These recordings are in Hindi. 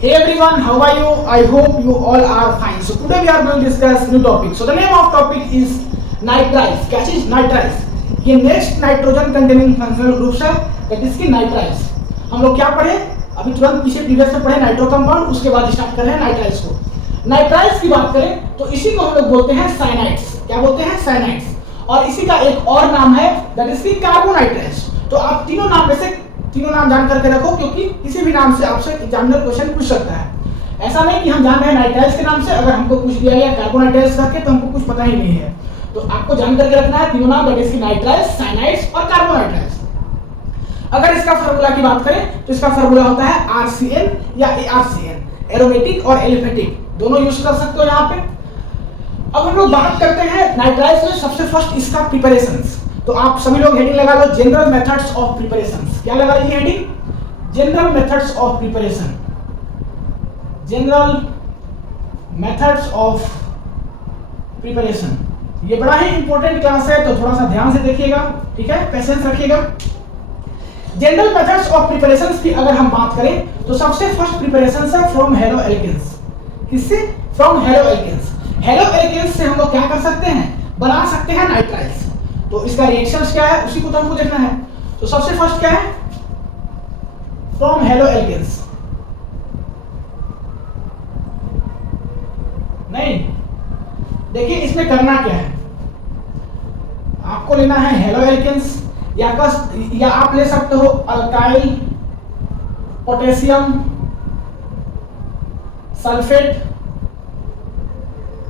Hey everyone, how are you? I hope you all are fine. So today we are going to discuss new topic. So the name of topic is nitriles. क्या चीज? nitriles. ये next nitrogen containing functional groups है, that is की nitriles. हम लोग क्या पढ़े? अभी तुरंत पीछे प्रीवियस में पढ़े नाइट्रो कंपाउंड, उसके बाद स्टार्ट कर रहे हैं नाइट्राइल्स को. नाइट्राइल्स की बात करें तो इसी को हम लोग बोलते हैं साइनाइड्स. क्या बोलते हैं? साइनाइड्स. और इसी का एक और नाम है that is की कार्बोनाइट्राइल्स. तो आप तीनों नाम में से तीनों नाम जान करके रखो, क्योंकि किसी भी नाम से आपसे एग्जामिनर क्वेश्चन पूछ सकता है. ऐसा नहीं कि हम जान रहे हैं नाइट्राइल्स के नाम से, अगर हमको पूछ दिया गया कार्बोनाइट्राइल्स करके तो हमको कुछ पता ही नहीं है. तो आपको जान करके रखना है तीनों नाम, दैट इज की नाइट्राइल्स, साइनाइड्स और कार्बोनाइट्राइल्स. अगर इसका फार्मूला की बात करें तो इसका फार्मूला होता है आरसीएन या एआरसीएन, एरोमेटिक और एलिफेटिक, दोनों यूज कर सकते हो यहाँ पे. अब हम लोग बात करते हैं नाइट्राइल्स में सबसे फर्स्ट इसका प्रिपरेशंस. तो आप सभी लोग हेडिंग लगा लो, जनरल मेथड्स ऑफ प्रिपरेशंस. क्या लगा लीजिए heading? General methods of preparation. General methods of preparation. ये बड़ा ही इंपॉर्टेंट क्लास है, तो थोड़ा सा ध्यान से देखिएगा, ठीक है, पेशेंस रखिएगा. जनरल मेथड्स ऑफ प्रिपरेशंस की अगर हम बात करें तो सबसे फर्स्ट प्रिपरेशन है फ्रॉम हेलो एल्केन्स. किससे? From haloalkanes. Haloalkanes से हम लोग क्या कर सकते हैं? बना सकते हैं नाइट्राइल्स. तो इसका रिएक्शंस क्या है उसी को तो हमको देखना है. तो सबसे फर्स्ट क्या है? From haloalkanes. नहीं, देखिए इसमें करना क्या है, आपको लेना है हेलो एल्केन्स या आप ले सकते हो अल्काइल पोटेशियम सल्फेट,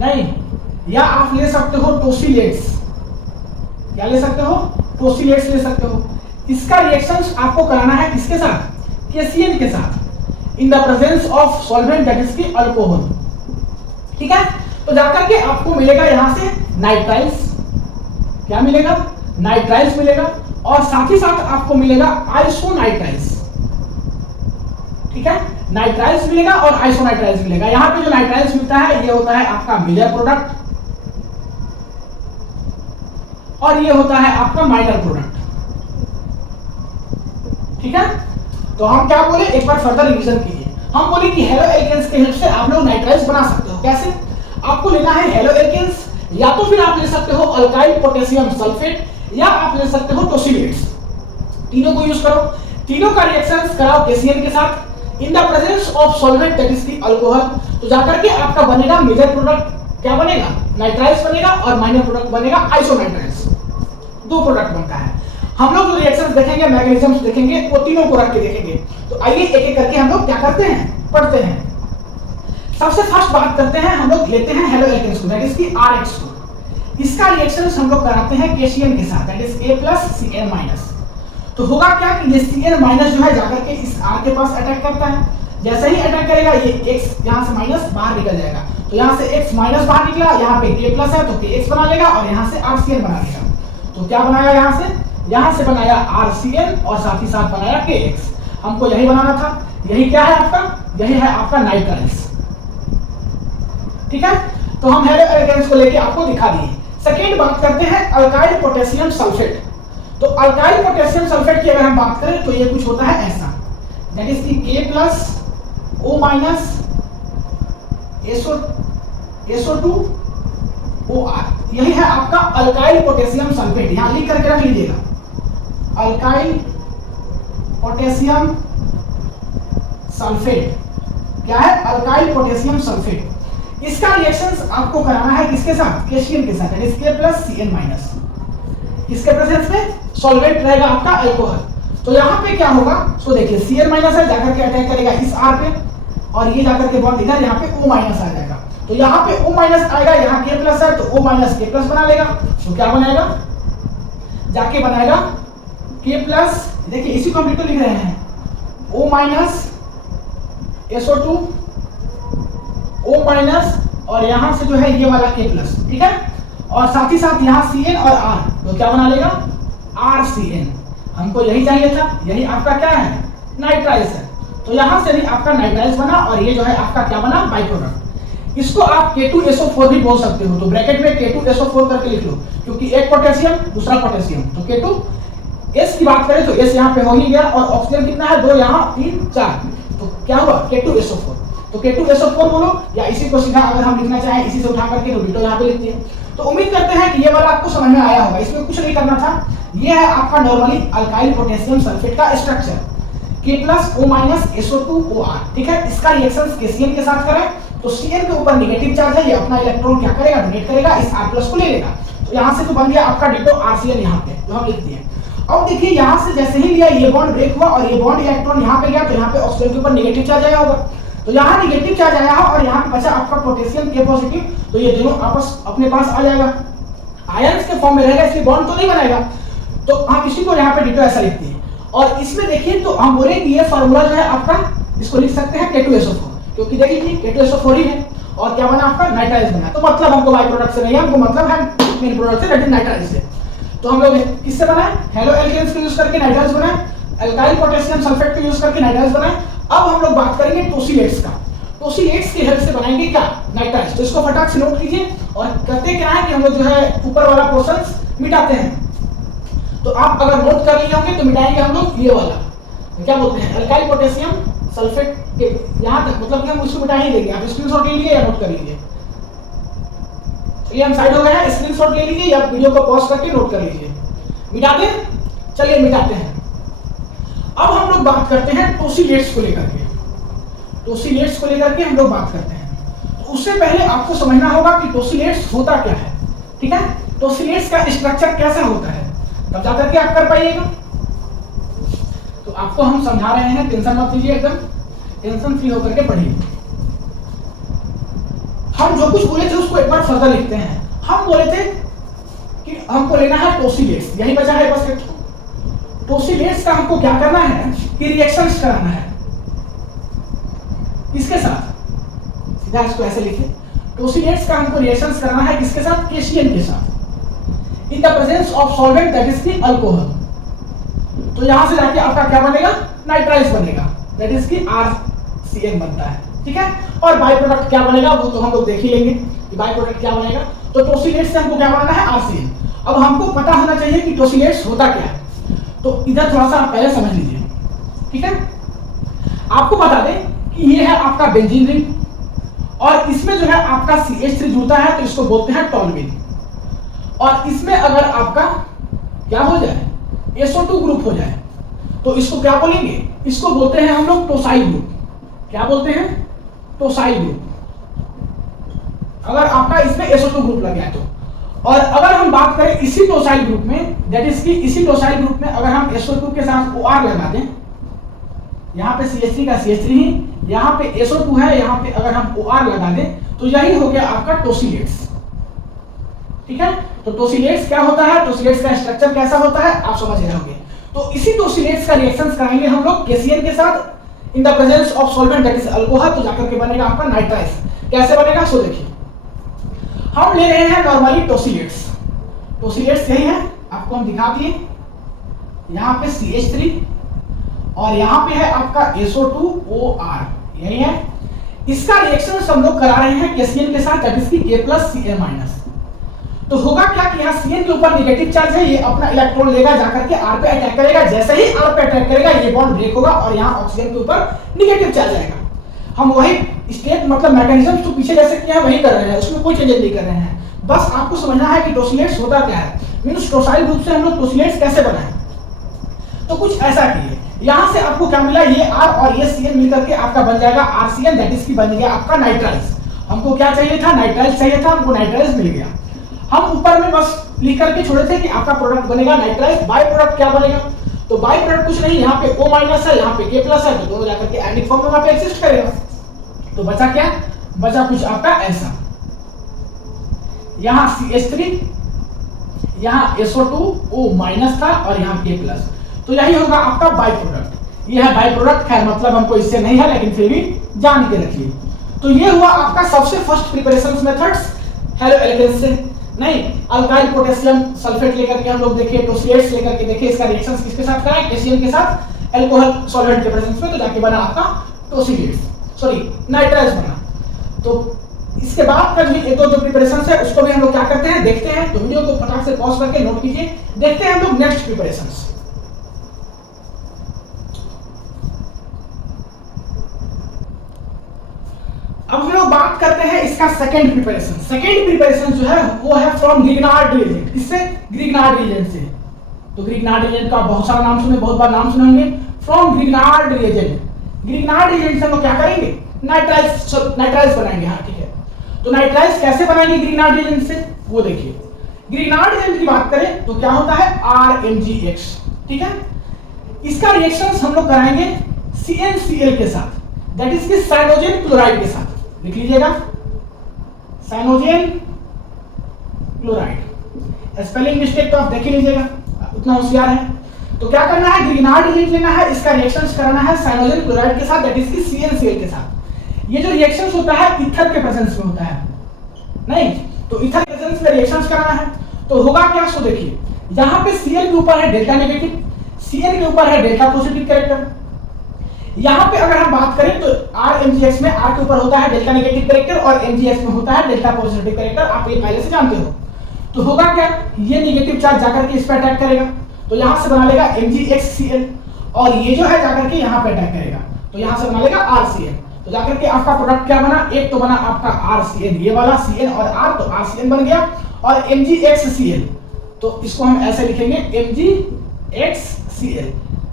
नहीं, या आप ले सकते हो टोसिलेट्स. क्या ले सकते हो? टोसिलेट्स ले सकते हो. इसका रिएक्शंस आपको कराना है किसके साथ? KCl के साथ, in the presence of solvent that is की अल्कोहल. ठीक है, तो जाकर के आपको मिलेगा यहां से नाइट्राइल्स. क्या मिलेगा? नाइट्राइल्स मिलेगा, और साथ ही साथ आपको मिलेगा आइसोनाइट्राइल्स. ठीक है, नाइट्राइल्स मिलेगा और आइसोनाइट्राइल्स मिलेगा. यहां पे जो नाइट्राइल्स मिलता है ये होता है आपका मेजर प्रोडक्ट, और ये होता है आपका माइनर प्रोडक्ट. ठीक है, तो हम क्या बोले, एक बार फर्दर रिवीजन कीजिए. हम बोले कि हेलो एल्केन्स के हेल्प से आप लोग नाइट्राइल्स बना सकते हो. कैसे? आपको लेना है हेलो एल्केन्स, या तो फिर आप ले सकते हो अल्काइल पोटेशियम सल्फेट, या आप ले सकते हो टोसिलेट्स. तीनों को यूज करो, तीनों का रिएक्शंस कराओ KCl के साथ in the presence of solvent that is की अल्कोहल. तो जाकर के आपका बनेगा मेजर प्रोडक्ट. क्या बनेगा? नाइट्राइल्स बनेगा, और माइनर प्रोडक्ट बनेगा आइसोनाइट्राइल्स. दो प्रोडक्ट बनता है. हम लोग जो रिएक्शंस देखेंगे, मैकेनिज्म्स देखेंगे, वो तीनों को रख के देखेंगे. तो आइए एक एक करके हम लोग क्या करते हैं, पढ़ते हैं. सबसे फर्स्ट बात करते हैं, हम लोग लेते हैं हेलो एल्केन्स को, दैट इज की RH को. इसका रिएक्शंस हम लोग कराते हैं KCl के साथ, दैट इज A+Cl-. तो होगा क्या कि ये Cl- जो है जाकर के इस R के पास अटैक करता है. जैसे ही अटैक करेगा ये X यहां से माइनस बाहर निकल जाएगा. तो यहां से X माइनस बाहर निकला, यहां पे K+ है तो KX बना लेगा, और यहां से RCl बना लेगा. तो क्या बनाया यहां से बनाया RCl, और साथ ही साथ बनाया KX. हमको यही बनाना था. यही क्या है आपका? यही है आपका नाइट्राइल्स. ठीक है, तो हम हेलो एल्केन्स को लेके आपको दिखा दिए. सेकेंड बात करते हैं अल्काइल पोटेशियम सल्फेट. तो अल्काइल पोटेशियम सल्फेट की अगर हम बात करें तो ये कुछ होता है ऐसा, दैट इज की K+O- SO2OR. यही है आपका अल्काइल पोटेशियम सल्फेट. यहां लिख करके रख लीजिएगा, अल्काइल पोटेशियम सल्फेट. क्या है? Alkyl potassium sulphate. इसका रिएक्शंस आपको कराना है किसके साथ? KCl के साथ, दैट इज K+Cl-. इसके प्रेजेंस में सॉल्वेंट रहेगा आपका अल्कोहल. तो यहाँ पे क्या होगा, सो देखिए Cl- है, जाकर के अटैक करेगा इस R पे, और ये जाकर के बॉन्ड इधर यहाँ पे O- आ जाएगा. तो यहाँ पे O- आएगा, यहाँ K+ है तो O- K+ बना लेगा. तो क्या बनाएगा? जाके बनाएगा K+, देखिए इसी को हम लिख रहे हैं, O- SO2 O-, और यहां से जो है ये वाला K+. ठीक है, और साथ ही साथ यहाँ Cl और R, तो क्या बना लेगा? RCl. हमको यही चाहिए था. यही आपका क्या है? नाइट्राइल्स है. तो यहां से भी आपका नाइट्राइल्स बना, और ये जो है आपका क्या बना? By product. इसको आप K2SO4 भी बोल सकते हो. तो ब्रैकेट में K2SO4 करके लिख लो, क्योंकि एक पोटेशियम दूसरा पोटेशियम. तो K2 S की बात करें तो S यहाँ पे हो ही गया, और ऑक्सीजन कितना है? 2, यहाँ 3, 4. तो क्या हुआ K2SO4। तो K2SO4 बोलो, या इसी को सीधा अगर हम लिखना चाहें इसी से उठा करके तो डिटो यहाँ पे लिखते हैं। तो उम्मीद करते हैं कि ये वाला आपको समझ में आया होगा। इसमें कुछ नहीं करना था, ये है आपका नॉर्मली अल्काइल पोटेशियम सल्फेट का स्ट्रक्चर K+O-SO2OR, ठीक है। इसका रिएक्शन KCl के साथ करें तो Cl के ऊपर नेगेटिव चार्ज है, ये अपना इलेक्ट्रॉन क्या करेगा, डोनेट करेगा, इस R+ को ले लेगा। तो यहाँ से तो बन गया आपका डिटो RCl यहाँ पे जो हम लिखते हैं। अब देखिए यहाँ से जैसे ही लिया ये बॉन्ड ब्रेक हुआ और ये बॉन्ड इलेक्ट्रॉन यहाँ पे गया तो यहाँ पे ऑक्सीजन के ऊपर नेगेटिव चार्ज आया होगा। तो यहाँ नेगेटिव चार्ज आया है और यहाँ पे बचा आपका पोटेशियम K+, तो ये दोनों आपस अपने पास आ जाएगा, आयंस के फॉर्म में रहेगा, इसलिए बॉन्ड तो नहीं बनाएगा। तो हम इसी को यहाँ पे डिटो ऐसा लिखते हैं। और इसमें देखिए तो हम बोले कि ये फार्मूला जो है आपका, इसको लिख सकते हैं K2SO4, क्योंकि देखिए K2SO4 ही है और क्या बना आपका नाइट्राइल बना। तो मतलब हमको बाई प्रोडक्ट से नहीं, हमको मतलब है मेन प्रोडक्ट से, दैट इज नाइट्राइल से। तो हम लोग किससे बनाए, हेलो एल्केन्स का यूज करके नाइट्राइल बनाए, अल्काइल पोटेशियम सल्फेट का यूज करके नाइट्राइल बनाए। अब हम लोग बात करेंगे टोसिलेट्स का। टोसिलेट्स की हेल्प से बनाएंगे क्या, नाइट्राइल। तो इसको फटाक से नोट कीजिए और कहते क्या है कि हम लोग जो है ऊपर वाला पोर्शन मिटाते हैं। तो आप अगर नोट कर लिए होंगे तो मिटाएंगे हम लोग ये वाला, क्या बोलते हैं, अल्काइल पोटेशियम सल्फेट के यहाँ तक, मतलब कि हम उसको मिटा ही देंगे। आप स्क्रीनशॉट ले लीजिए या नोट कर लीजिए। चलिए हम साइड हो गए हैं, स्क्रीनशॉट ले लीजिए या वीडियो को पॉज करके नोट कर लीजिए। मिटाते हैं, चलिए मिटाते हैं। अब हम लोग बात करते हैं टोसिलेट्स को लेकर के। टोसिलेट्स को लेकर के हम लोग बात करते हैं। तो उससे पहले आपको समझना होगा कि टोसिलेट्स होता क्या है, ठीक है। टोसिलेट्स का स्ट्रक्चर कैसा होता है, तब जाकर के आप कर पाइएगा। तो आपको हम समझा रहे हैं, टेंशन मत लीजिए, एकदम टेंशन फ्री होकर के पढ़िए। हम जो कुछ बोले थे उसको एक बार फर्दर लिखते हैं। हम बोले थे कि हमको लेना है टोसिलेट्स, यही बचा है बस। टोसिलेट्स का हमको क्या करना है कि रिएक्शंस कराना है, किसके साथ, सीधा इसको ऐसे लिखिए। टोसिलेट्स का हमको रिएक्शंस करना है किसके साथ, KCl के साथ, in the presence of solvent that is की अल्कोहल। तो यहां से जाके आपका क्या बनेगा, नाइट्राइल्स बनेगा, दैट इज की RCl बनता है, ठीक है। और बाय प्रोडक्ट क्या बनेगा वो तो हम लोग देख ही लेंगे कि बाय प्रोडक्ट क्या बनेगा। तो टोसिलेट्स से हमको क्या बनाना है, RCl। अब हमको पता होना चाहिए कि टोसिलेट्स होता क्या है। तो इधर थोड़ा सा आप पहले समझ लीजिए, ठीक है। आपको बता दें कि ये है आपका बेंजीन रिंग और इसमें जो है आपका CH3 जुड़ता है तो इसको बोलते हैं टॉल्यूइन। और इसमें अगर आपका क्या हो जाए, SO2 ग्रुप हो जाए तो इसको क्या बोलेंगे, इसको बोलते हैं हम लोग टोसाइल ग्रुप। क्या बोलते हैं, टोसाइल ग्रुप। अगर आपका इसमें SO2 ग्रुप लग गया तो। और अगर हम बात करें इसी टोसाइल ग्रुप में, दैट इज की इसी टोसाइल ग्रुप में अगर हम SO2 के साथ OR लगा दें, यहाँ पे CH3 का CH3 ही, यहाँ पे SO2 है, यहाँ पे अगर हम OR लगा दें तो यही हो गया आपका टोसिलेट्स, ठीक है। तो टोसिलेट्स क्या होता है, टोसिलेट्स का स्ट्रक्चर कैसा होता है आप समझ रहे होंगे। तो इसी टोसिलेट्स का रिएक्शंस कराएंगे हम लोग KCl के साथ in the presence of solvent that is alcohol, तो जाकर के बनेगा आपका नाइट्राइल्स। कैसे बनेगा सो देखिए, हम ले रहे हैं नॉर्मली टोसिलेट्स। टोसिलेट्स यही है, आपको हम दिखा दिए, यहाँ पे CH3 और यहाँ पे है आपका SO2OR, यही है। इसका रिएक्शन हम लोग करा रहे हैं KCl के साथ, दैट इज की K+Cl-। तो होगा क्या कि यहाँ Cl के ऊपर नेगेटिव चार्ज है, ये अपना इलेक्ट्रॉन लेगा जाकर के R पे अटैक करेगा। जैसे ही R पे अटैक करेगा ये बॉन्ड ब्रेक होगा और यहाँ ऑक्सीजन के ऊपर नेगेटिव चार्ज आएगा। हम वही स्टेट मतलब मैकेनिज्म तो पीछे जैसे किया है वही कर रहे हैं, उसमें कोई चेंजेस नहीं कर रहे हैं। बस आपको समझना है कि टोसिलेट्स होता क्या है, मींस टोसाइल ग्रुप से हम लोग टोसिलेट्स कैसे बनाएं। तो कुछ ऐसा कीजिए, यहाँ से आपको क्या मिला, ये R और ये Cl मिलकर के आपका बन जाएगा RCl, दैट इज की बन गया आपका नाइट्राइल्स। हमको क्या चाहिए था, नाइट्राइल्स चाहिए था, हमको नाइट्राइल्स मिल गया। हम ऊपर में बस लिख करके छोड़े थे कि आपका प्रोडक्ट बनेगा नाइट्राइल्स। बाय प्रोडक्ट क्या बनेगा, तो बाय प्रोडक्ट कुछ नहीं, यहाँ पे O- है, यहाँ पे K+ है, तो दोनों जाकर के एडिक फॉर्म में वहां पे एग्जिस्ट करेगा। तो बचा क्या, बचा कुछ आपका ऐसा, यहाँ CH3, यहाँ SO2O- था और यहाँ K+। तो यही होगा आपका बाय प्रोडक्ट। ये है बाय प्रोडक्ट, खैर मतलब हमको इससे नहीं है लेकिन फिर भी जान के रखिए। तो ये हुआ आपका सबसे first preparation methods haloalkanes से। नहीं, अल्काइल पोटेशियम सल्फेट लेकर के हम लोग देखिए, टोसिलेट्स लेकर के देखिए, इसका रिएक्शंस किसके साथ कराएं, KCl के साथ अल्कोहल सॉल्वेंट के प्रेजेंस में, तो जाके बना आपका टोसिलेट्स, सॉरी नाइट्राइल्स बना। तो इसके बाद का जो एक दो जो प्रिपरेशन है उसको भी हम लोग क्या करते हैं देखते हैं। तो वीडियो को फटाक से पॉज करके नोट कीजिए, देखते हैं हम लोग नेक्स्ट प्रिपरेशंस। अब हम लोग बात करते हैं इसका सेकंड प्रिपरेशन। सेकंड प्रिपरेशन जो है वो है फ्रॉम ग्रिग्नार्ड रिएजेंट। इससे ग्रिग्नार्ड रिएजेंट से, तो ग्रिग्नार्ड रिएजेंट का बहुत सारा नाम सुने, बहुत बार नाम सुने होंगे। From Grignard reagent, Grignard reagent से हम लोग क्या करेंगे, नाइट्राइल्स बनाएंगे। हाँ ठीक है, तो नाइट्राइल्स कैसे बनाएंगे ग्रिग्नार्ड रिएजेंट से, वो देखिए। ग्रिग्नार्ड रिएजेंट की बात करें तो क्या होता है, RMgX, ठीक है। इसका रिएक्शंस हम लोग कराएंगे CnCl के साथ, दैट इज कि साइनोजेन क्लोराइड के साथ। लिख लीजिएगा, साइनोजेन क्लोराइड। स्पेलिंग मिस्टेक तो आप देख ही लीजिएगा, उतना होशियार है। तो क्या करना है, ग्रिग्नार्ड रिएजेंट लेना है, इसका रिएक्शंस कराना है साइनोजेन क्लोराइड के साथ, दैट इज कि CnCl के साथ। ये जो रिएक्शंस होता है ईथर के प्रेजेंस में होता है, नहीं तो ईथर के प्रेजेंस में रिएक्शंस कराना है। तो होगा क्या, सो देखिए यहां पे Cl के ऊपर है डेल्टा नेगेटिव, Cl के ऊपर है डेल्टा पॉजिटिव कैरेक्टर। यहाँ पे अगर हम बात करें तो RMgX में R के ऊपर होता है डेल्टा नेगेटिव कैरेक्टर और MgX में होता है डेल्टा पॉजिटिव कैरेक्टर, आप ये पहले से जानते हो। तो होगा क्या, ये नेगेटिव चार्ज जाकर के इस पर अटैक करेगा, तो यहाँ से बना लेगा MgXCl, और ये जो है जाकर के यहाँ पे अटैक करेगा, तो यहाँ से बना लेगा RCl। तो जाकर के आपका प्रोडक्ट क्या बना, एक तो बना आपका RCl, ये वाला Cn और R, तो RCl बन गया, और MgXCl, तो इसको हम ऐसे लिखेंगे MgXCl।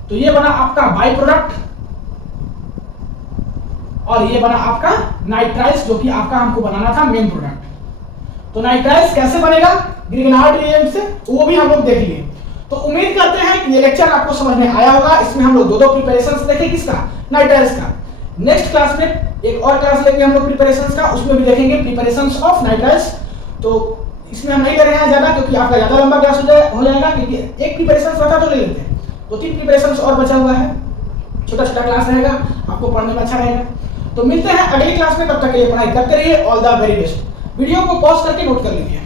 तो ये बना आपका बाई प्रोडक्ट, और ये बना आपका नाइट्राइल्स, जो कि आपका हमको बनाना था मेन प्रोडक्ट। तो नाइट्राइल्स कैसे बनेगा ग्रिग्नार्ड रिएजेंट से, वो भी हम लोग देख लिए। तो उम्मीद करते हैं कि ये लेक्चर आपको समझ में आया होगा। इसमें हम लोग दो प्रिपरेशंस देखे, किसका, नाइट्राइल्स का। नेक्स्ट क्लास में एक और क्लास लेंगे हम लोग प्रिपरेशंस का, उसमें भी देखेंगे प्रिपरेशंस ऑफ नाइट्राइल्स। तो इसमें हम नहीं कर रहे हैं ज्यादा, क्योंकि आपका ज्यादा लंबा क्लास हो जाएगा, क्योंकि एक प्रिपरेशंस रहता तो ले लेते हैं, 2-3 प्रिपरेशंस और बचा हुआ है, छोटा छोटा क्लास रहेगा, आपको पढ़ने में अच्छा रहेगा। तो मिलते हैं अगली क्लास में, तब तक के लिए पढ़ाई करते रहिए। All the very best. Video को पॉज करके नोट कर लीजिए।